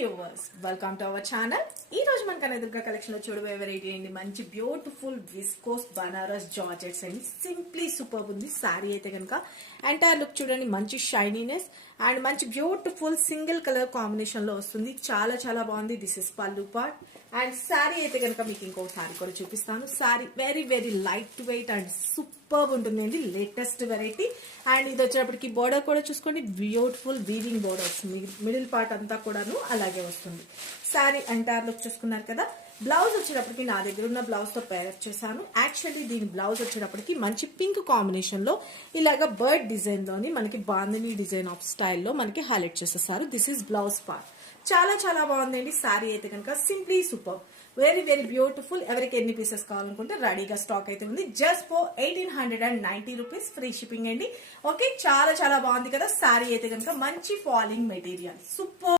Viewers welcome to our channel. ఈ రోజు మనకు ఎదురుగా కలెక్షన్ లో చూడబోయే వెరైటీ ఏంటి, మంచి బ్యూటిఫుల్ విస్కోస్ బనారస్ జార్జెట్స్ అండి. సింప్లీ సూపర్ ఉంది సారీ అయితే కనుక. ఎంటైర్ లుక్ చూడండి, మంచి షైనీనెస్ అండ్ మంచి బ్యూటిఫుల్ సింగిల్ కలర్ కాంబినేషన్ లో వస్తుంది. చాలా చాలా బాగుంది. దిస్ ఇస్ పల్లు పార్ట్ అండ్ శారీ అయితే కనుక మీకు ఇంకో శారీ కూడా చూపిస్తాను. Sari very very light weight and super ఉంటుంది. లేటెస్ట్ వెరైటీ అండ్ ఇది వచ్చేటప్పటికి బోర్డర్ కూడా చూసుకోండి, బ్యూటిఫుల్ వీవింగ్ బోర్డర్ వస్తుంది. మిడిల్ పార్ట్ అంతా కూడాను అలాగే వస్తుంది. శారీ ఎంటైర్ లుక్ చూసుకున్నారు కదా. బ్లౌజ్ వచ్చేటప్పటికి నా దగ్గర ఉన్న బ్లౌజ్ తో పేరప్ చేశాను. యాక్చువల్లీ దీని బ్లౌజ్ వచ్చేటప్పటికి మంచి పింక్ కాంబినేషన్ లో ఇలాగా బర్డ్ డిజైన్ లోని మనకి బాందిని డిజైన్ ఆఫ్ స్టైల్లో మనకి హైలైట్ చేసేసారు. This is blouse part. చాలా చాలా బాగుందండి శారీ అయితే కనుక. Simply super, very very beautiful. ఎవరికి ఎన్ని పీసెస్ కావాలనుకుంటే రెడీగా స్టాక్ అయితే ఉంది. Just for 1890 rupees, free shipping అండి. ఓకే, చాలా చాలా బాగుంది కదా శారీ అయితే కనుక. మంచి ఫాలింగ్ మెటీరియల్, సూపర్.